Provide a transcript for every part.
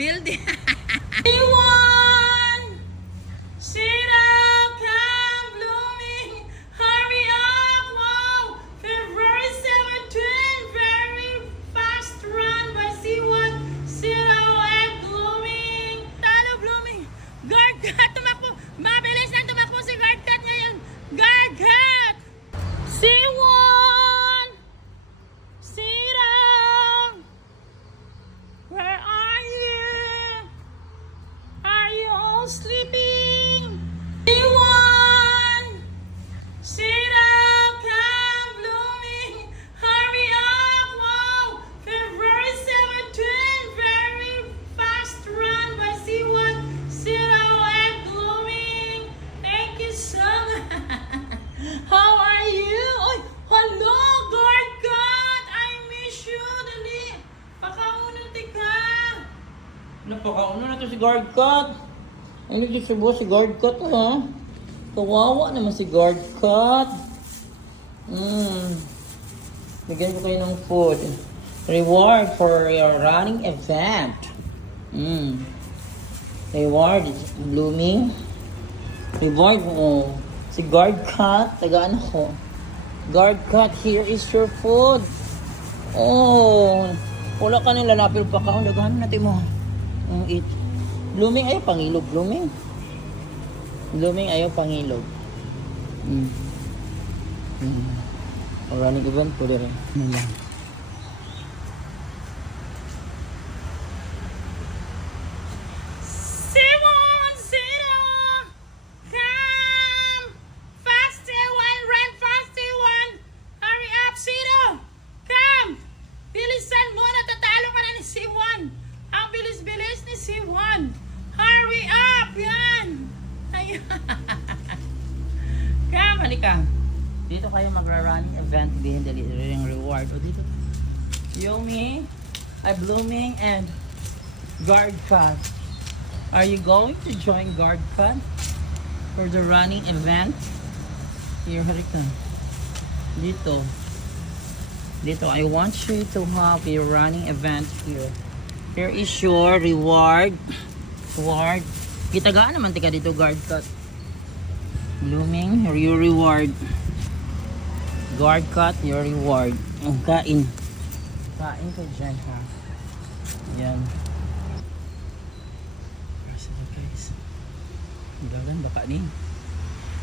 building. Iwan! Sira, come blooming. Hurry up! Wow! February 17, very fast run by C1. Sira and blooming. Talo blooming. Guard cut, tumakbo. Mabilis na tumakbo si guard cut ngayon. Guard cut! C1! Sira! Where are you? Are you all sleeping? C1! Sira, come blooming. Hurry up! Wow! February 17, very fast run by C1. Sira and blooming. Thank you so much. How are you? Oy, hello, guard cut. I miss you. Dali. Pakaunan tika. Napakaunan na to si guard cut. Ay, nagsusubo si guard cut, ha? Kawawa naman si guard cut. Bigyan ko kayo ng food. Reward for your running event. Reward is blooming. Reward mo. Si guard cut, tagaan ako. Guard cut, here is your food. Oh, wala ka nila lapil pa ka. Dagahan natin mo. Eat. Blooming, ayaw pangilog. Blooming. Blooming, ayaw pangilog. Running event, pwede rin. C1, Sira! Come! Fast C1, run fast C1! Hurry up, Sira! Come! Bilisan mo, natatalo ka na ni C1! Ang bilis-bilis ni C1! Hurry up! Yan! Ayun! Come, halika! Dito kayo magra-running event, din delivering reward. O dito, Yomi, blooming, and guard cut. Are you going to join guard cut for the running event? Here, halika. Dito. Dito, I want you to have a running event here. Here is your reward. Reward. Kitagaan naman tika dito, guard cut. Blooming, your reward. Guard cut, your reward. Kain. Kain ka dyan, ha? Yan. Sige, guys. Dagan, baka ni.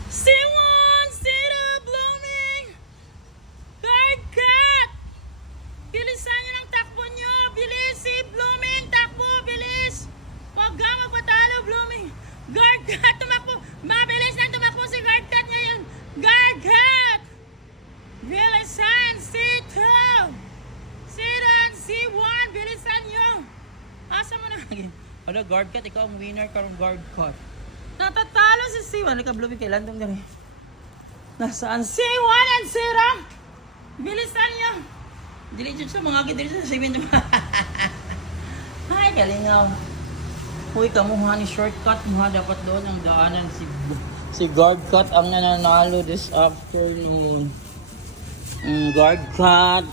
C1! Sira! Blooming! Guard cut! Bilisan nyo ng takbo nyo! Bilis! Si Blooming! Takbo! Bilis! Huwag ka magpatalo, Blooming! Guard cut! Tumakbo! Mabilis na tumakbo si guard cut ngayon! Guard cut! Bilisan! C2! Siran! C1! Bilisan nyo! Asa mo na? Ano, guard cut? Ikaw ang winner karong guard cut. Natatalo si C1. Ika, Blooming, kailan itong gani? Nasaan? C1 and Sira! Bilisan nyo! Dili dyan sa mga dili sa segment. Ay, galingaw. Uy, kamuha ni shortcut mo ha. Dapat doon ang daanan si guard cut ang nananalo this afternoon. Guard cut,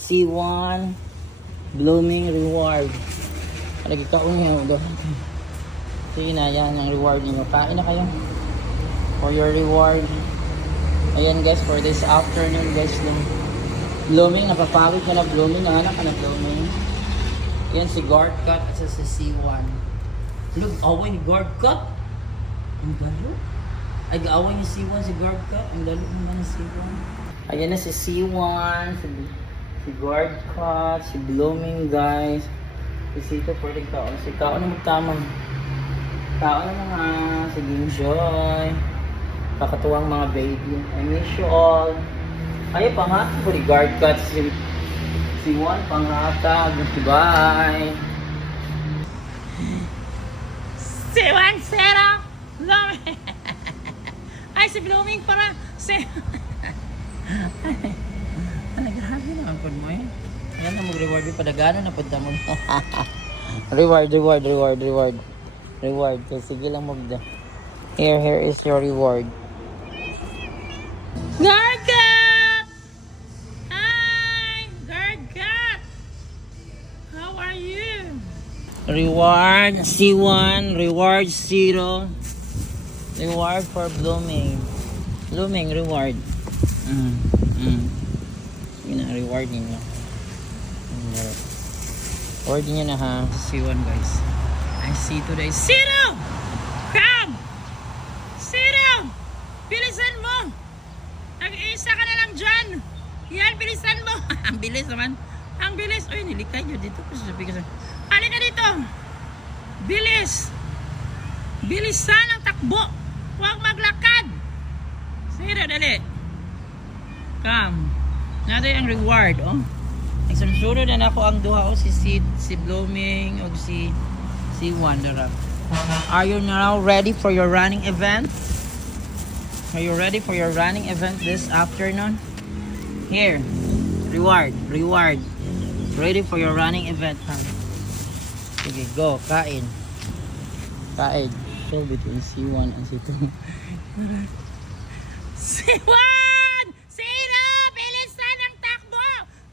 C1, blooming reward. Lagi ka umiyaw doon. Sige na, yan ang reward niyo. Kain na kayo for your reward. Ayan guys, for this afternoon guys. Blooming, napapawid ka na blooming. Anak ka na blooming. Yan si guard cut at si C1. Look, away ni guard cut. Ang galo. Ay, away ni C1 si guard cut. Ang galo naman ni C1. Ayan na si C1, si guard cut, si blooming guys. Si Sito for the kaon. Si kaon na magtamang. Kaon na mga. Sige, enjoy. Kakatuwang mga baby. I miss you all. Ay, pangatag po ni guard cut. Si Juan, pangatag. Bye. Si Juan, Sera. Blooming. Ay, si Blooming para. Si... Ay, grabe naman po mo eh. Ayan na, mag-reward yung padagano na punta mo. Reward. Reward. Sige lang magda. Here is your reward. Guard cat! Hi! Guard cat! How are you? Reward C1, reward 0. Reward for blooming. Blooming reward. Yun na, reward ninyo. Reward ninyo na ha. C1 guys. I see today. 0! Come! 0! Bilisan mo! Nag-iisa ka na lang dyan! Yan, bilisan mo! Ang bilis naman. Ang bilis. Uy, nilikay nyo dito. Halika dito! Bilis! Bilisan ang takbo! Huwag maglakad! 0, dali! Come! Nato yung reward, oh. Nagsunod na ako ang duha, oh. Si Blooming o si Wonder. Are you now ready for your running event? Are you ready for your running event this afternoon? Here, reward. Ready for your running event, huh? Sige, go, kain. So between C1 and C2. C1! C2! Bilisan ang takbo!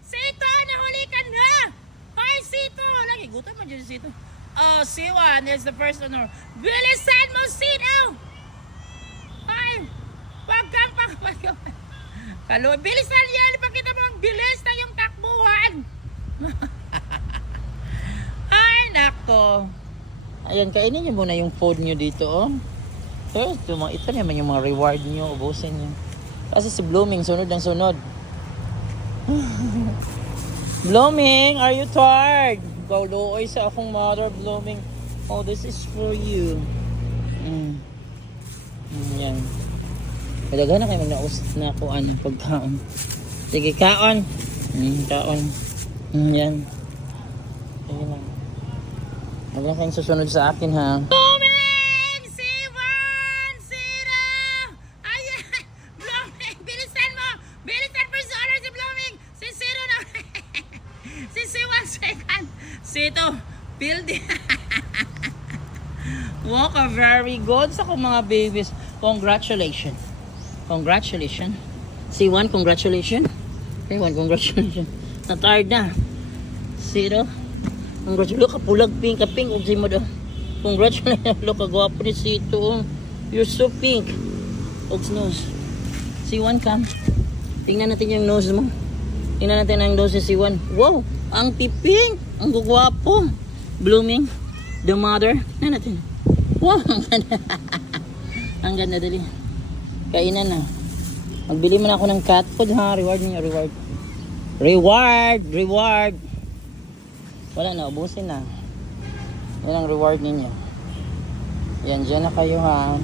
C2! Nahuli ka na! Hoy, C2! Lagi, gutom mo dyan C2. Oh, C1 is the first honor. Bilisan mo, C2! Hoy! Huwag kang pakapagawa. Bilisan yan! Ipakita mo ang bilis na yung takbuhan! Ay, nako! Ayan, kainin nyo muna yung food nyo dito, oh. So, ito naman yung mga reward nyo, ubusin nyo. Kasi si Blooming, sunod ng sunod. Blooming, are you tired? Gawlooy sa akong mother, Blooming. Oh, this is for you. Yan. Kadaga na kayo magnausap na ako ng pagkaon. Sige, kaon. Kaon. Yan. Sige lang. Huwag lang kayong susunod sa akin, ha? Blooming! C1! 0! Ayan! Blooming! Bilisan mo! Bilisan first honor si Blooming! Si 0 na! Si C1 second! C2! Building! Walk a very good sa kong mga babies. Congratulations! Congratulations! C1, congratulations! C1, congratulations! Na-tired na! 0. Congratulations, kapulag pink, kapink, og mo daw. Congratulations, look, kagwapo ni Sito. You're so pink. Og nose. C1, come. Tingnan natin yung nose mo. Tingnan natin ang nose ni C1. Wow, ang piping. Ang gugwapo. Blooming. The mother. Tingnan natin. Wow, ang ganda. Ang ganda, dali. Kainan na. Magbili mo na ako ng cat food, ha. Reward niyo, reward. Reward. Wala na, ubusin na. Yan ang reward ninyo. Yan, dyan na kayo, ha.